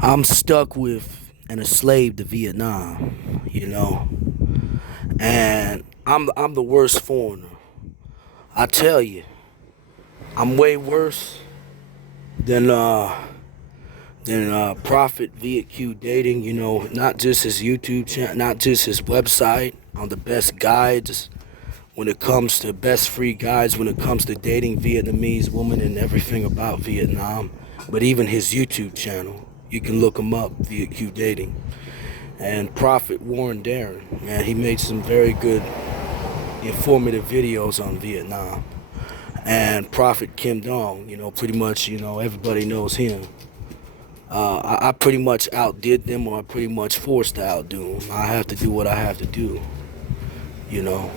I'm stuck with and a slave to Vietnam, and I'm the worst foreigner. I tell you, I'm way worse than Prophet Viet Q dating. Not just his YouTube channel, not just his website on the best guides when it comes to best free guides when it comes to dating Vietnamese women and everything about Vietnam, but even his YouTube channel. You can look him up, Viet Q dating. And Prophet Warren Darren, man, he made some very good informative videos on Vietnam. And Prophet Kim Dong, pretty much, everybody knows him. I pretty much outdid them, or I pretty much forced to outdo them. I have to do what I have to do, you know.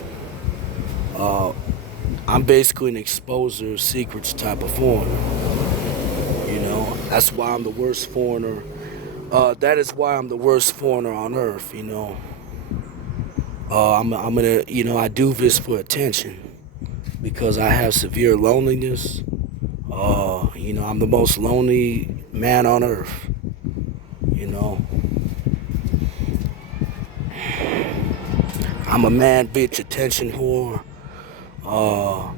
Uh, I'm basically an exposer of secrets type of foreigner, That's why I'm the worst foreigner. That is why I'm the worst foreigner on earth, I'm gonna, I do this for attention because I have severe loneliness. I'm the most lonely man on earth. You know, I'm a man, bitch, attention whore. Uh,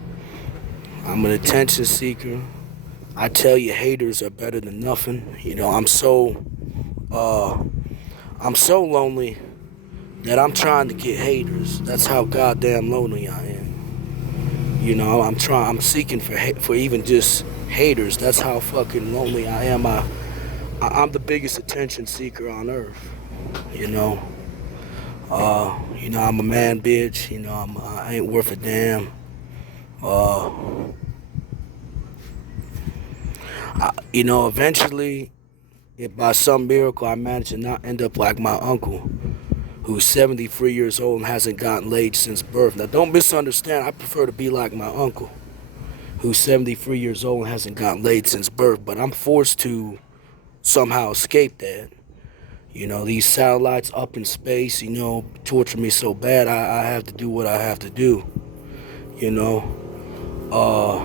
I'm an attention seeker. I tell you, haters are better than nothing. Uh, I'm so lonely that I'm trying to get haters. That's how goddamn lonely I am. I'm seeking for even just haters. That's how fucking lonely I am. I'm the biggest attention seeker on earth. You know. I'm a man, bitch. I ain't worth a damn. Uh, Eventually, if by some miracle I manage to not end up like my uncle, who's 73 years old and hasn't gotten laid since birth. Now, don't misunderstand. I prefer to be like my uncle, who's 73 years old and hasn't gotten laid since birth. But I'm forced to somehow escape that. These satellites up in space, torture me so bad. I have to do what I have to do. You know. Uh,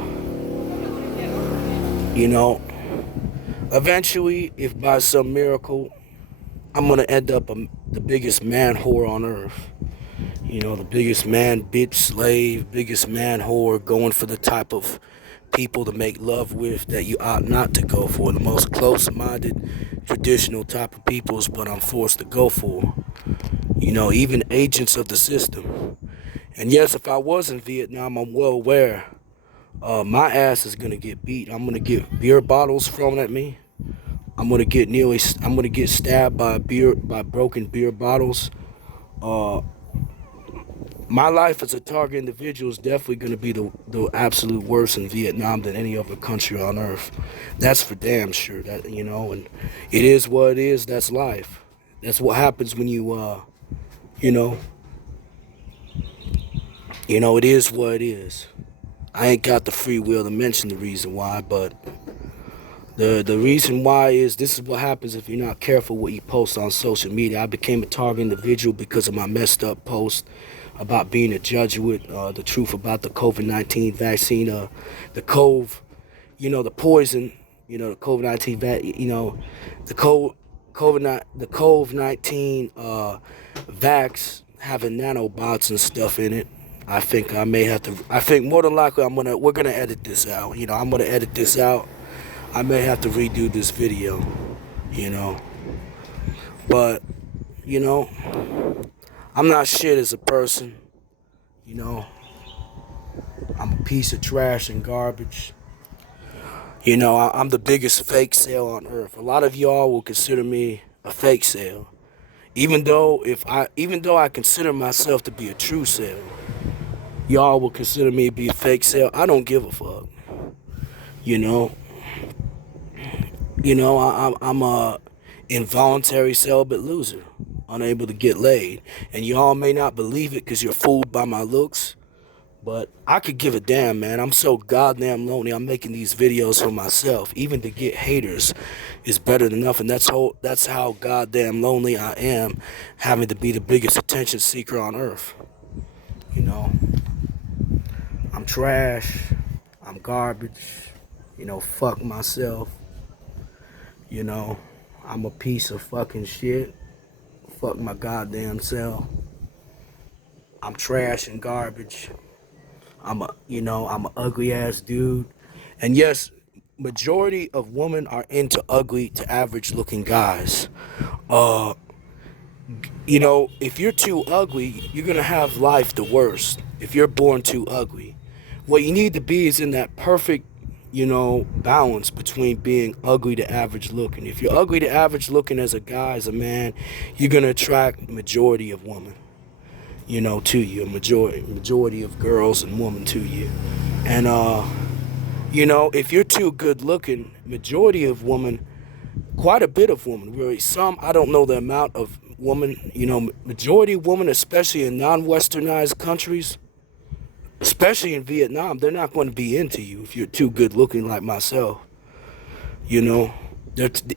you know. Eventually, if by some miracle I'm gonna end up the biggest man whore on earth. The biggest man, bitch, slave, biggest man whore, going for the type of people to make love with that you ought not to go for. The most close-minded, traditional type of peoples, but I'm forced to go for. Even agents of the system. And yes, if I was in Vietnam, I'm well aware. My ass is gonna get beat. I'm gonna get beer bottles thrown at me. I'm gonna get stabbed by broken beer bottles. Uh, my life as a target individual is definitely going to be the absolute worst in Vietnam than any other country on earth. That's for damn sure. And it is what it is. That's life. That's what happens when you know, it is what it is. I ain't got the free will to mention the reason why, but the reason why is this is what happens if you're not careful what you post on social media. I became a target individual because of my messed up post about being a Jesuit, the truth about the COVID-19 vaccine, the cove, the poison, the COVID-19 the the COVID-19 vax having nanobots and stuff in it. I think I may have to. I think more than likely we're gonna edit this out. I'm gonna edit this out. I may have to redo this video, you know. But, you know, I'm not shit as a person, you know. I'm a piece of trash and garbage. I'm the biggest fake sale on earth. A lot of y'all will consider me a fake sale. Even though I consider myself to be a true sale, y'all will consider me to be a fake sale. I don't give a fuck. You know, I'm a involuntary celibate loser, unable to get laid. And y'all may not believe it because you're fooled by my looks, but I could give a damn, man. I'm so goddamn lonely. I'm making these videos for myself. Even to get haters is better than nothing. That's how goddamn lonely I am, having to be the biggest attention seeker on earth. You know, I'm trash. I'm garbage. Fuck myself. You know. I'm a piece of fucking shit. Fuck my goddamn self. I'm trash and garbage. I'm an ugly ass dude. And yes, majority of women are into ugly to average looking guys. Uh, if you're too ugly, you're gonna have life the worst. If you're born too ugly, what you need to be is in that perfect, balance between being ugly to average looking. If you're ugly to average looking as a guy, as a man, you're gonna attract majority of women, to you. A majority of girls and women to you. And if you're too good looking, majority of women, quite a bit of women, really. Some, I don't know the amount of women, majority of women, especially in non-westernized countries, especially in Vietnam, they're not going to be into you if you're too good looking like myself. You know,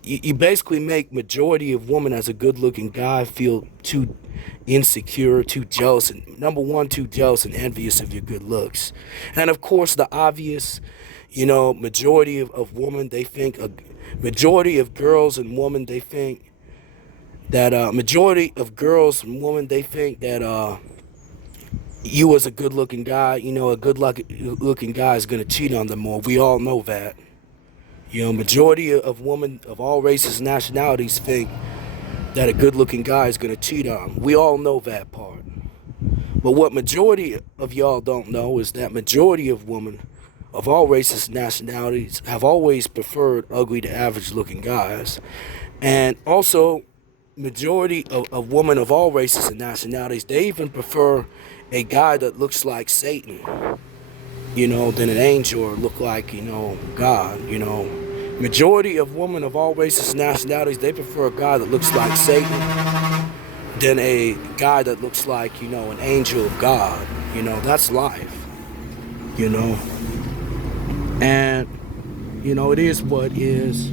you basically make majority of women as a good looking guy feel too insecure, too jealous, and number one, too jealous and envious of your good looks. And of course, the obvious, majority of women, they think, majority of girls and women, they think that, majority of girls and women, they think that, you as a good looking guy, a good looking guy is going to cheat on them more. We all know that. Majority of women of all races and nationalities think that a good looking guy is going to cheat on them. We all know that part. But what majority of y'all don't know is that majority of women of all races and nationalities have always preferred ugly to average looking guys. And also, majority of women of all races and nationalities, they even prefer a guy that looks like Satan, than an angel or look like, God, Majority of women of all races and nationalities, they prefer a guy that looks like Satan than a guy that looks like, an angel of God. That's life, And, it is what it is.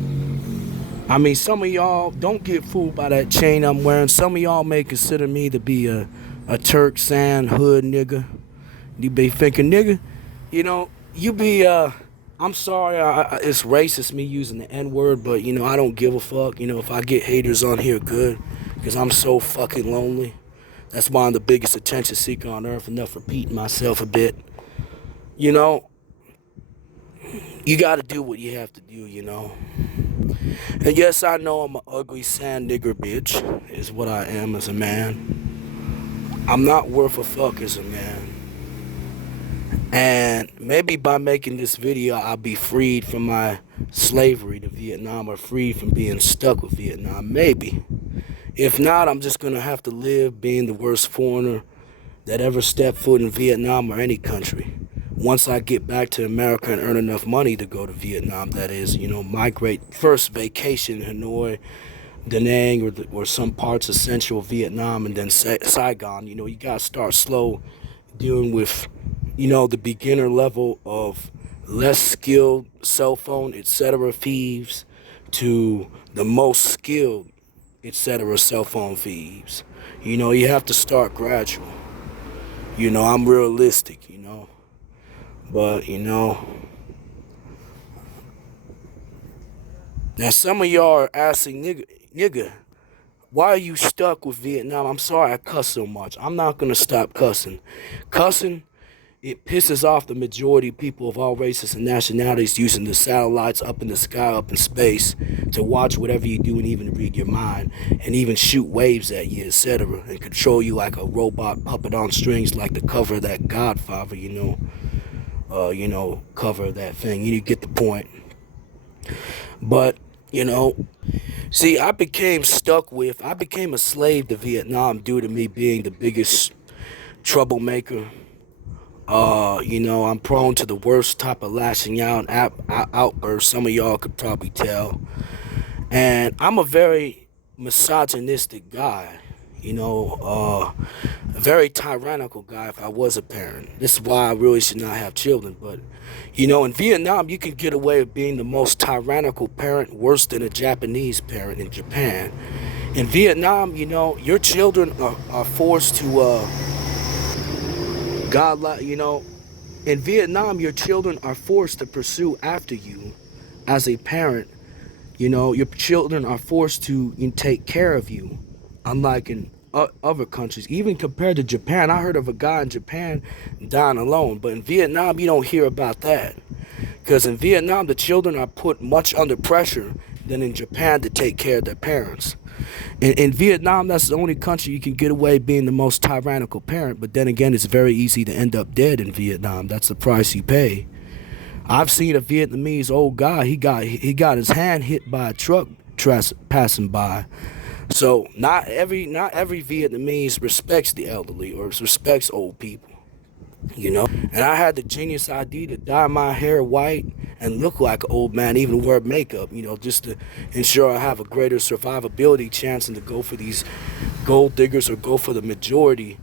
I mean, some of y'all, don't get fooled by that chain I'm wearing. Some of y'all may consider me to be a Turk, sand, hood nigga. You be thinking, nigga, you be, I'm sorry, it's racist me using the N-word, but, I don't give a fuck. If I get haters on here, good, because I'm so fucking lonely. That's why I'm the biggest attention seeker on earth, enough repeating myself a bit. You got to do what you have to do, And yes, I know I'm an ugly sand nigger bitch, is what I am as a man. I'm not worth a fuck as a man. And maybe by making this video, I'll be freed from my slavery to Vietnam or freed from being stuck with Vietnam. Maybe. If not, I'm just going to have to live being the worst foreigner that ever stepped foot in Vietnam or any country. Once I get back to America and earn enough money to go to Vietnam, that is, migrate, first vacation Hanoi, Da Nang, or some parts of central Vietnam, and then Saigon. You got to start slow, dealing with, the beginner level of less skilled cell phone, etc. thieves to the most skilled, etc. cell phone thieves. You have to start gradual. I'm realistic, But, now some of y'all are asking, nigga, why are you stuck with Vietnam? I'm sorry I cuss so much. I'm not going to stop cussing. Cussing, it pisses off the majority of people of all races and nationalities using the satellites up in the sky, up in space, to watch whatever you do and even read your mind, and even shoot waves at you, etc., and control you like a robot puppet on strings, like the cover of that Godfather, cover of that thing. You get the point. But, see, I became a slave to Vietnam due to me being the biggest troublemaker. I'm prone to the worst type of lashing out and outbursts. Some of y'all could probably tell. And I'm a very misogynistic guy, a very tyrannical guy if I was a parent. This is why I really should not have children. But, in Vietnam, you can get away with being the most tyrannical parent, worse than a Japanese parent in Japan. In Vietnam, your children are forced to, in Vietnam, your children are forced to pursue after you as a parent You know, your children are forced to take care of you, unlike in other countries. Even compared to Japan, I heard of a guy in Japan dying alone, but in Vietnam, you don't hear about that. Because in Vietnam, the children are put much under pressure than in Japan to take care of their parents. In Vietnam, that's the only country you can get away being the most tyrannical parent. But then again, it's very easy to end up dead in Vietnam. That's the price you pay. I've seen a Vietnamese old guy. He got his hand hit by a truck passing by. So not every Vietnamese respects the elderly or respects old people. You know, and I had the genius idea to dye my hair white and look like an old man, even wear makeup, you know, just to ensure I have a greater survivability chance and to go for these gold diggers or go for the majority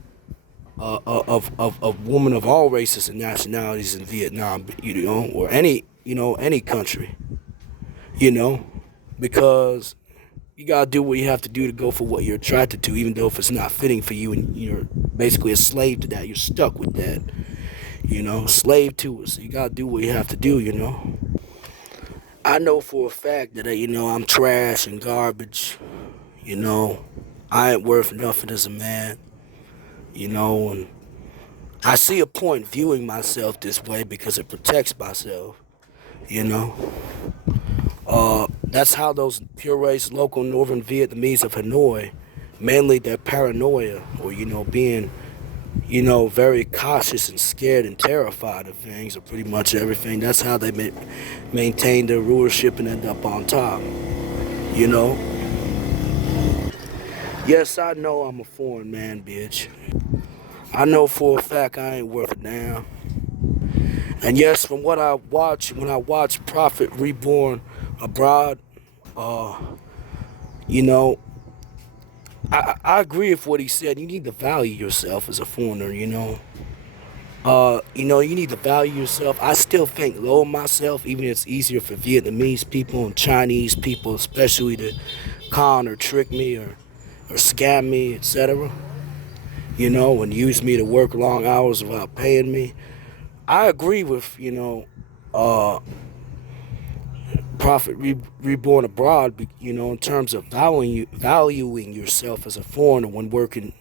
of women of all races and nationalities in Vietnam, you know, or any country, you know, because you gotta do what you have to do to go for what you're attracted to, even though if it's not fitting for you and you're basically a slave to that, you're stuck with that, you know, slave to it. So you gotta do what you have to do, you know. I know for a fact that, you know, I'm trash and garbage, you know, I ain't worth nothing as a man, you know, and I see a point viewing myself this way because it protects myself, you know. That's how those pure-race local northern Vietnamese of Hanoi, mainly their paranoia or, you know, being, you know, very cautious and scared and terrified of things or pretty much everything. That's how they maintain their rulership and end up on top, you know. Yes, I know I'm a foreign man, bitch. I know for a fact I ain't worth a damn. And yes, from what I watch, when I watch Prophet Reborn Abroad, uh, you know, I agree with what he said. You need to value yourself as a foreigner, you know. You know, you need to value yourself. I still think low of myself, even if it's easier for Vietnamese people and Chinese people, especially to con or trick me or scam me, etc. You know, and use me to work long hours without paying me. I agree with, you know, Prophet Reborn Abroad, you know, in terms of valuing yourself as a foreigner when working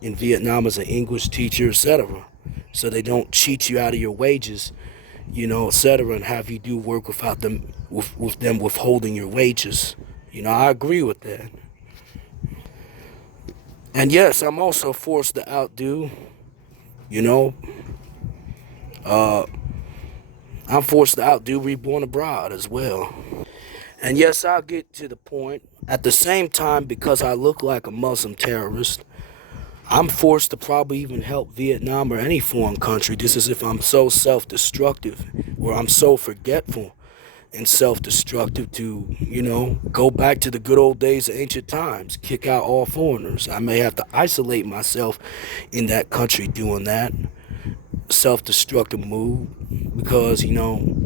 in Vietnam as an English teacher, etc. So they don't cheat you out of your wages, you know, etc., and have you do work without them with them withholding your wages. You know, I agree with that. And yes, I'm also forced to outdo, you know, I'm forced to outdo Reborn Abroad as well. And yes, I'll get to the point. At the same time, because I look like a Muslim terrorist, I'm forced to probably even help Vietnam or any foreign country. This is if I'm so self-destructive or I'm so forgetful and self-destructive to, you know, go back to the good old days of ancient times, kick out all foreigners. I may have to isolate myself in that country doing that self-destructive move because, you know,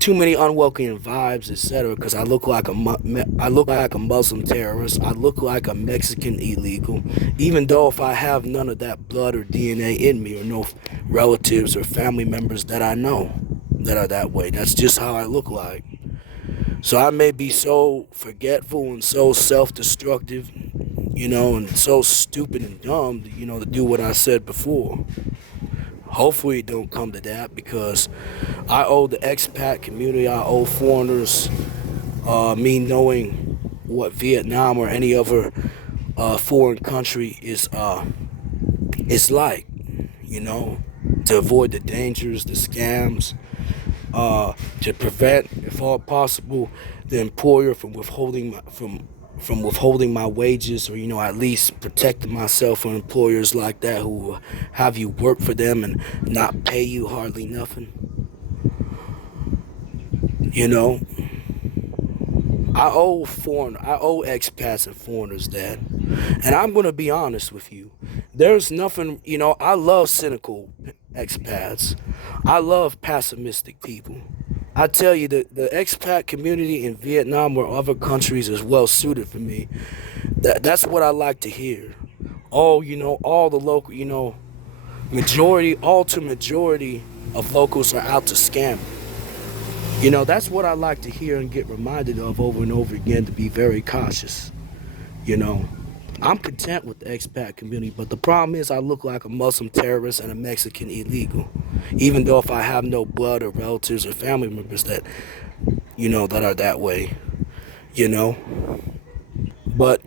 too many unwelcoming vibes, etc. Because I look like a Muslim terrorist. I look like a Mexican illegal, even though if I have none of that blood or DNA in me, or no relatives or family members that I know that are that way. That's just how I look like. So I may be so forgetful and so self-destructive, you know, and so stupid and dumb, you know, to do what I said before. Hopefully it don't come to that because I owe the expat community, I owe foreigners, me knowing what Vietnam or any other foreign country is like, you know, to avoid the dangers, the scams, to prevent, if all possible, the employer from withholding my wages, or, you know, at least protecting myself from employers like that who have you work for them and not pay you hardly nothing. You know, I owe expats and foreigners that. And I'm gonna be honest with you. There's nothing, you know, I love cynical expats. I love pessimistic people. I tell you, the expat community in Vietnam or other countries is well suited for me. That's what I like to hear. Oh, you know, all the local, you know, majority of locals are out to scam. That's what I like to hear and get reminded of over and over again, to be very cautious. You know, I'm content with the expat community, but the problem is I look like a Muslim terrorist and a Mexican illegal. Even though if I have no blood or relatives or family members that are that way, you know. But,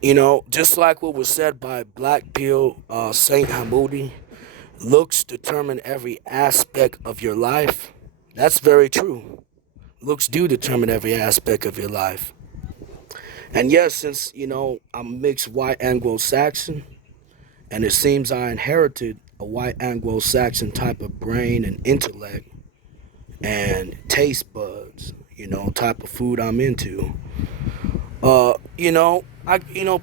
just like what was said by Black Pill Saint Hamoudi, looks determine every aspect of your life. That's very true. Looks do determine every aspect of your life. And yes, since, I'm mixed white Anglo Saxon, and it seems I inherited a white Anglo Saxon type of brain and intellect and taste buds, type of food I'm into.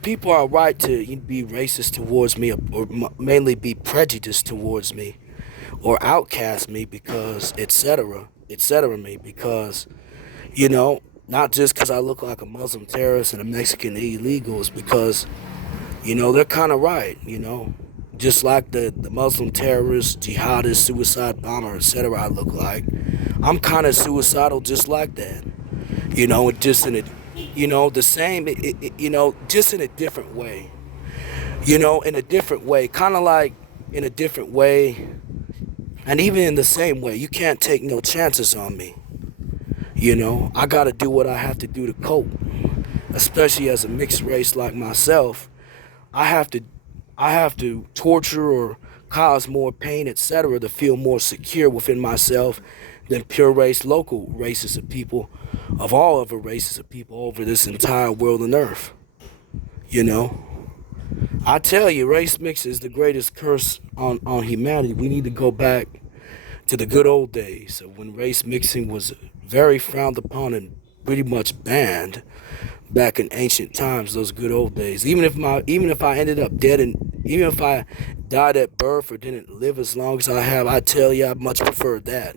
People are right to be racist towards me, or mainly be prejudiced towards me, or outcast me because, etc., me because, not just because I look like a Muslim terrorist and a Mexican illegal, is because, they're kind of right, just like the Muslim terrorist, jihadist, suicide bomber, etc. I look like. I'm kind of suicidal just like that. Just in a, the same, just in a different way. In a different way, kind of like in a different way, and even in the same way. You can't take no chances on me. I got to do what I have to do to cope, especially as a mixed race like myself. I have to I have to torture or cause more pain, etc., to feel more secure within myself than pure race, local races of people, of all other races of people over this entire world and earth. You know, I tell you, race mix is the greatest curse on humanity. We need to go back to the good old days of when race mixing was very frowned upon and pretty much banned back in ancient times, those good old days. Even if I ended up dead, and even if I died at birth or didn't live as long as I have, I tell you, I much prefer that.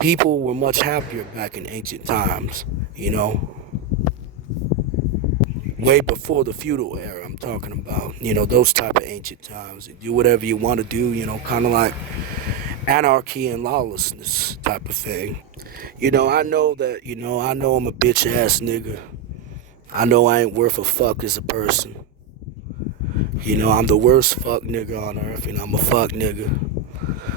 People were much happier back in ancient times. Way before the feudal era. I'm talking about. Those type of ancient times. Do whatever you want to do. Kind of like anarchy and lawlessness type of thing. I know that. I know I'm a bitch ass nigga. I know I ain't worth a fuck as a person. I'm the worst fuck nigga on earth, and I'm a fuck nigga.